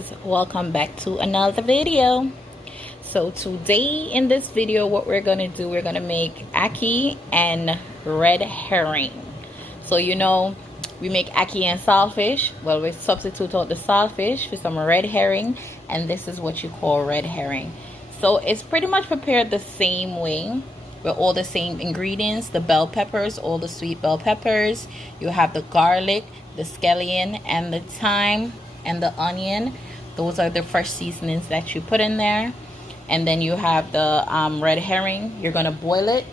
guys, welcome back to another video. So today in this video, what we're gonna do, we're gonna make ackee and red herring. So you know, we make ackee and saltfish. Well, we substitute out the saltfish for some red herring, and this is what you call red herring. So it's pretty much prepared the same way with all the same ingredients: the bell peppers, all the sweet bell peppers. You have the garlic, the scallion, and the thyme, and the onion. Those are the fresh seasonings that you put in there. And then you have the red herring. You're gonna boil it.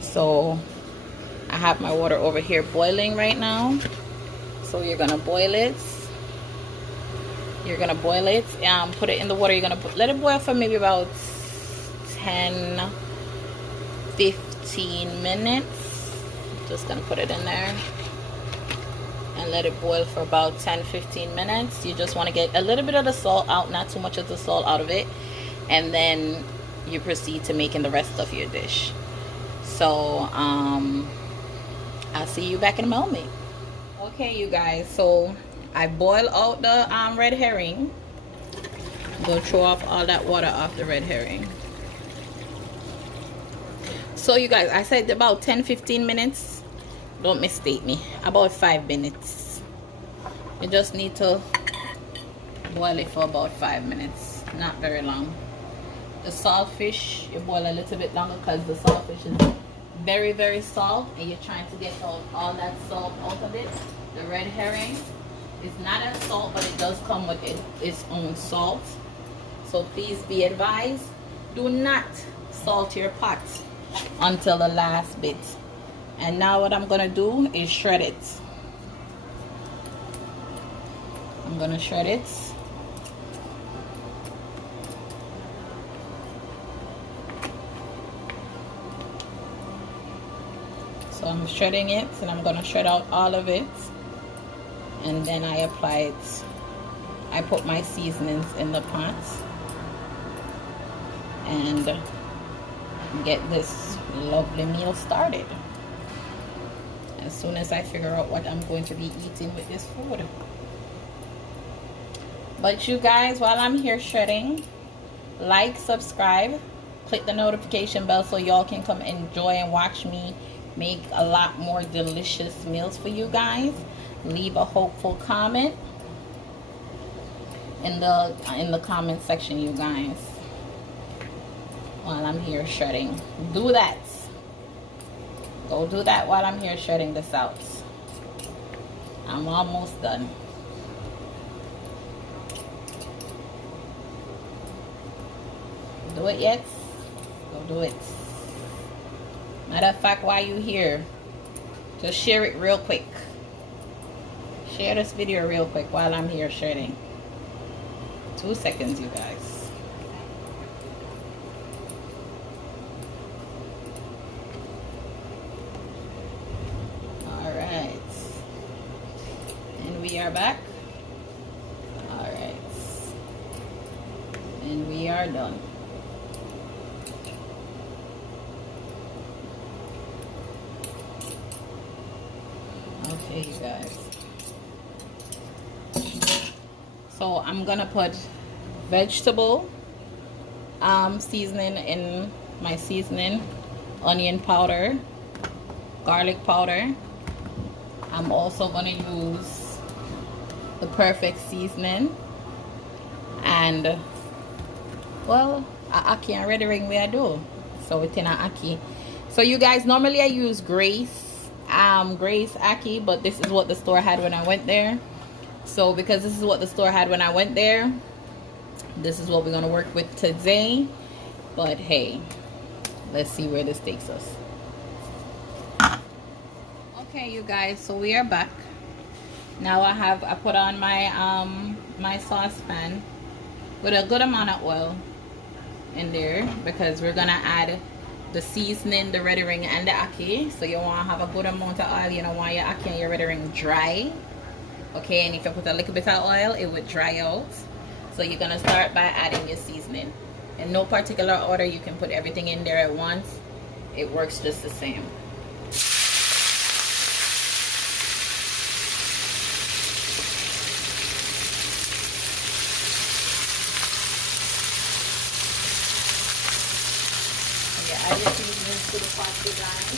So I have my water over here boiling right now. So you're gonna boil it. You're gonna boil it. Put it in the water. You're gonna let it boil for maybe about 10-15 minutes. Just gonna put it in there and let it boil for about 10-15 minutes. You just want to get a little bit of the salt out, not too much of the salt out of it, and then you proceed to making the rest of your dish. So I'll see you back in a moment. Okay, you guys, so I boiled out the red herring. I'm gonna throw off all that water off the red herring. So you guys, I said about 10-15 minutes. Don't mistake me, about 5 minutes. You just need to boil it for about 5 minutes, not very long. The saltfish, you boil a little bit longer because the saltfish is very, very salt, and you're trying to get all that salt out of it. The red herring is not as salt, but it does come with its own salt. So please be advised, do not salt your pot until the last bit. And now what I'm gonna do is shred it. I'm gonna shred it. So I'm shredding it, and I'm gonna shred out all of it, and then I apply it. I put my seasonings in the pot and get this lovely meal started as soon as I figure out what I'm going to be eating with this food. But you guys, while I'm here shredding, like, subscribe, click the notification bell so y'all can come enjoy and watch me make a lot more delicious meals for you guys. Leave a hopeful comment in the comment section, you guys, while I'm here shredding. Do that. Go do that while I'm here shredding this out. I'm almost done. Do it yet? Go do it. Matter of fact, while you here, just share it real quick. Share this video real quick while I'm here shredding. 2 seconds, you guys. We are back. All right, and we are done. Okay, you guys, so I'm gonna put vegetable seasoning in my seasoning: onion powder, garlic powder. I'm also gonna use the perfect seasoning, and well, ackee and red herring we do. So within ackee. So you guys, normally I use Grace ackee, but this is what the store had when I went there. So because this is what the store had when I went there, this is what we're gonna work with today. But hey, let's see where this takes us. Okay, you guys, so we are back. Now I put on my my saucepan with a good amount of oil in there, because we're gonna add the seasoning, the red herring, and the ackee. So you want to have a good amount of oil. You don't want your ackee and your red herring dry. Okay, and if you put a little bit of oil, it would dry out. So you're gonna start by adding your seasoning. In no particular order, you can put everything in there at once. It works just the same. to the pot, you guys.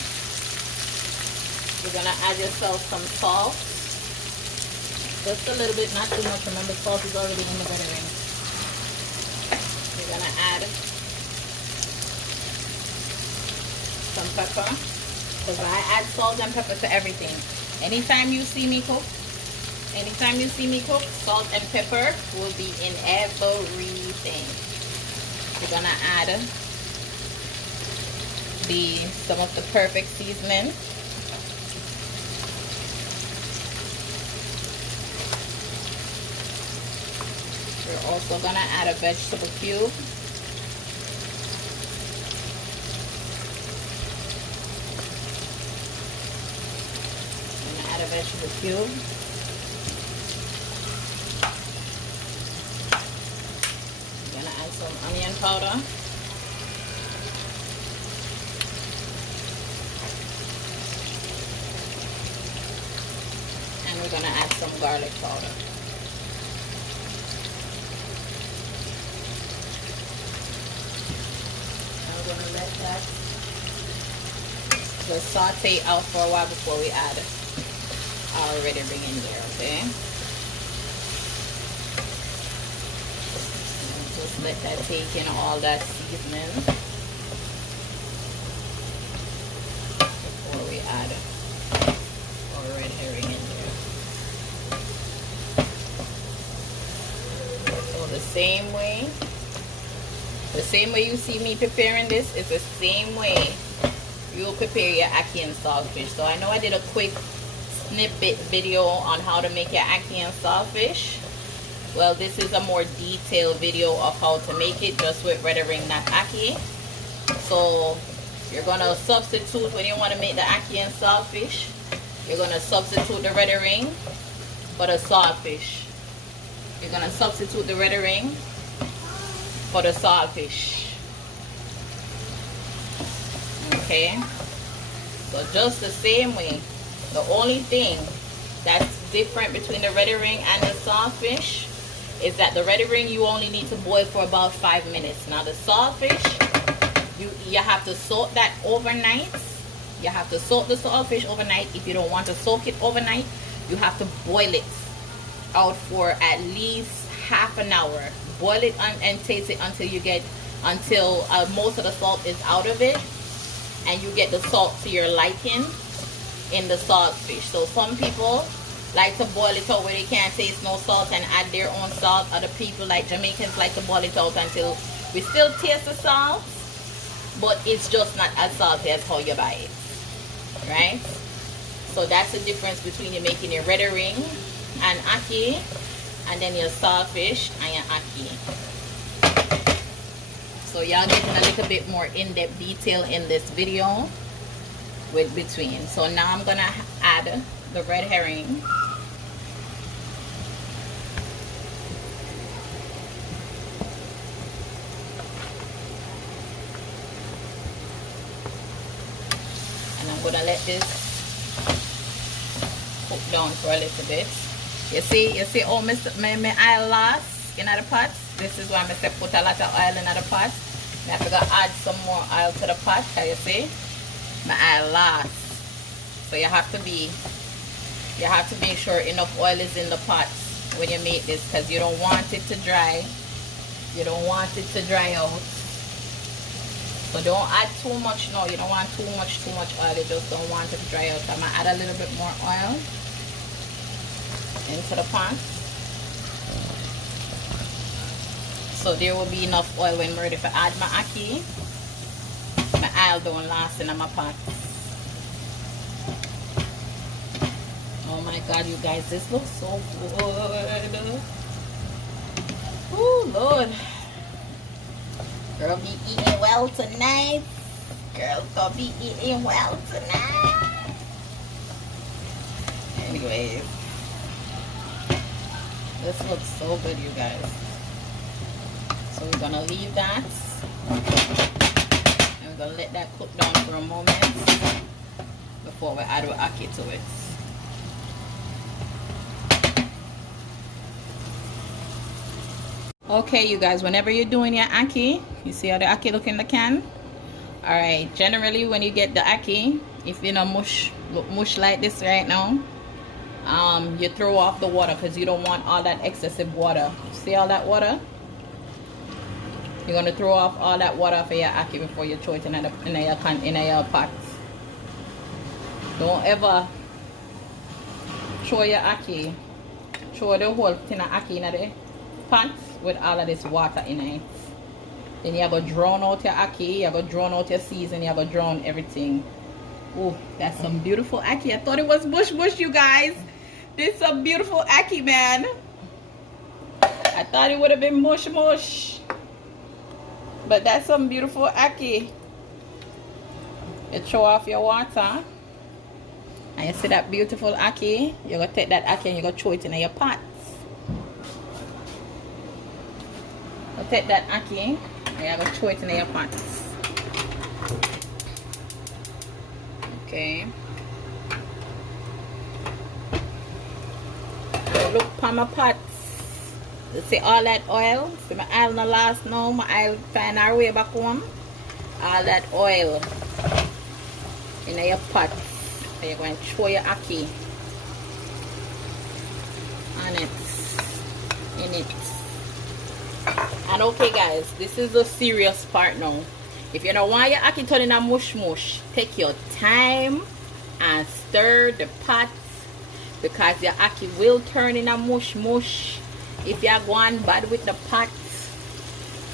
You're gonna add yourself some salt. Just a little bit, not too much. Remember, salt is already in the buttering. You're gonna add some pepper, because I add salt and pepper to everything. Anytime you see me cook, salt and pepper will be in everything. You're gonna add some of the perfect seasoning. We're also gonna add a vegetable cube. Add a vegetable cube. I'm gonna add some onion powder. And we're gonna add some garlic powder. And we're gonna let that just saute out for a while before we add our ready ring in there, okay? And just let that take in all that seasoning before we add our red herring in there. So the same way you see me preparing this is the same way you will prepare your ackee and saltfish. So I know I did a quick snippet video on how to make your ackee and saltfish. Well, this is a more detailed video of how to make it just with red herring, not ackee. So you're gonna substitute, when you want to make the ackee and saltfish, you're gonna substitute the red herring for the saltfish. You're gonna substitute the red herring for the saltfish. Okay, so just the same way. The only thing that's different between the red herring and the saltfish is that the red herring you only need to boil for about 5 minutes. Now the saltfish, you have to soak that overnight. You have to soak the saltfish overnight. If you don't want to soak it overnight, you have to boil it out for at least half an hour. Boil it and taste it until most of the salt is out of it, and you get the salt to your liking in the saltfish. So some people like to boil it out where they can't taste no salt and add their own salt. Other people, like Jamaicans, like to boil it out until we still taste the salt, but it's just not as salty as how you buy it, right? So that's the difference between you making your red herring and ackee, and then your saltfish and your ackee. So y'all getting a little bit more in-depth detail in this video with between. So now I'm gonna add the red herring. And I'm gonna let this cook down for a little bit. You see oh my oil lost in the pot. This is why I say put a lot of oil in the pot. I have to add some more oil to the pot. Can you see? My oil lost. So you have to make sure enough oil is in the pot when you make this, because you don't want it to dry. You don't want it to dry out. So don't add too much. No, you don't want too much oil. You just don't want it to dry out. I'm gonna add a little bit more oil into the pot. So there will be enough oil when I'm ready to add my ackee. My oil don't last in my pot. Oh my God, you guys, this looks so good. Oh Lord. Girl be eating well tonight. Girl gonna be eating well tonight. Anyways. This looks so good, you guys. So we're gonna leave that, and we're gonna let that cook down for a moment before we add our ackee to it. Okay, you guys, whenever you're doing your ackee, you see how the ackee look in the can? All right, generally when you get the ackee, if you know mush like this right now, you throw off the water because you don't want all that excessive water. See all that water? You're gonna throw off all that water for your ackee before you throw it in your pot. Don't ever throw your ackee, throw the whole tin of ackee in the pot with all of this water in it. Then you go drown out your ackee, you go drown out your season, you go drown everything. Oh, that's some beautiful ackee. I thought it was bush, you guys. This is some beautiful ackee, man. I thought it would have been mush. But that's some beautiful ackee. You throw off your water. And you see that beautiful ackee. You're going to take that ackee and you're going to throw it in your pot. You take that ackee and you're going to throw it in your pot. Okay. Now look for my pot. You see all that oil? See my oil no last now. My oil find our way back home. All that oil in your pot. So you're going to throw your ackee on it, in it. And okay guys, this is the serious part now. If you don't want your ackee turning a mush, take your time and stir the pot, because your ackee will turn in a mush if you're going bad with the pot.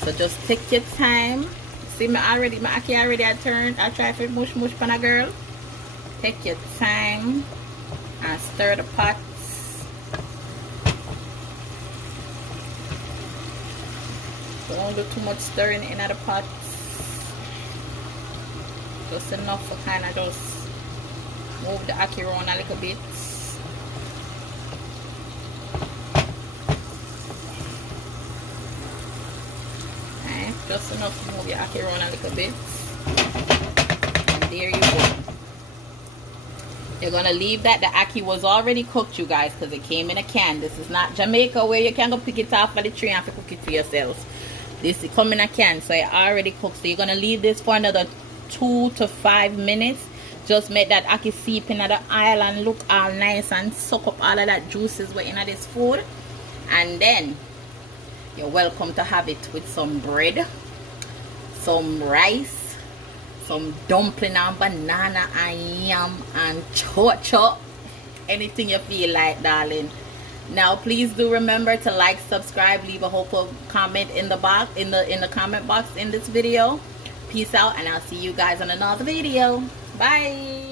So just take your time. See my ackee already I turned. I try for mush pan a girl. Take your time and stir the pot. Don't do too much stirring in the pot. Just enough for kind of just move the ackee around a little bit. Okay, just enough to move your ackee around a little bit. And there you go. You're gonna leave that. The ackee was already cooked, you guys, because it came in a can. This is not Jamaica where you can go pick it off of the tree and cook it for yourselves. This is come in a can, so it already cooked. So you're gonna leave this for another 2 to 5 minutes. Just make that ackee seep in the oil and look all nice and suck up all of that juices were in this food. And then you're welcome to have it with some bread, some rice, some dumpling and banana and yam and chocho. Anything you feel like, darling. Now please do remember to like, subscribe, leave a hopeful comment in the box, in the comment box in this video. Peace out, and I'll see you guys on another video. Bye.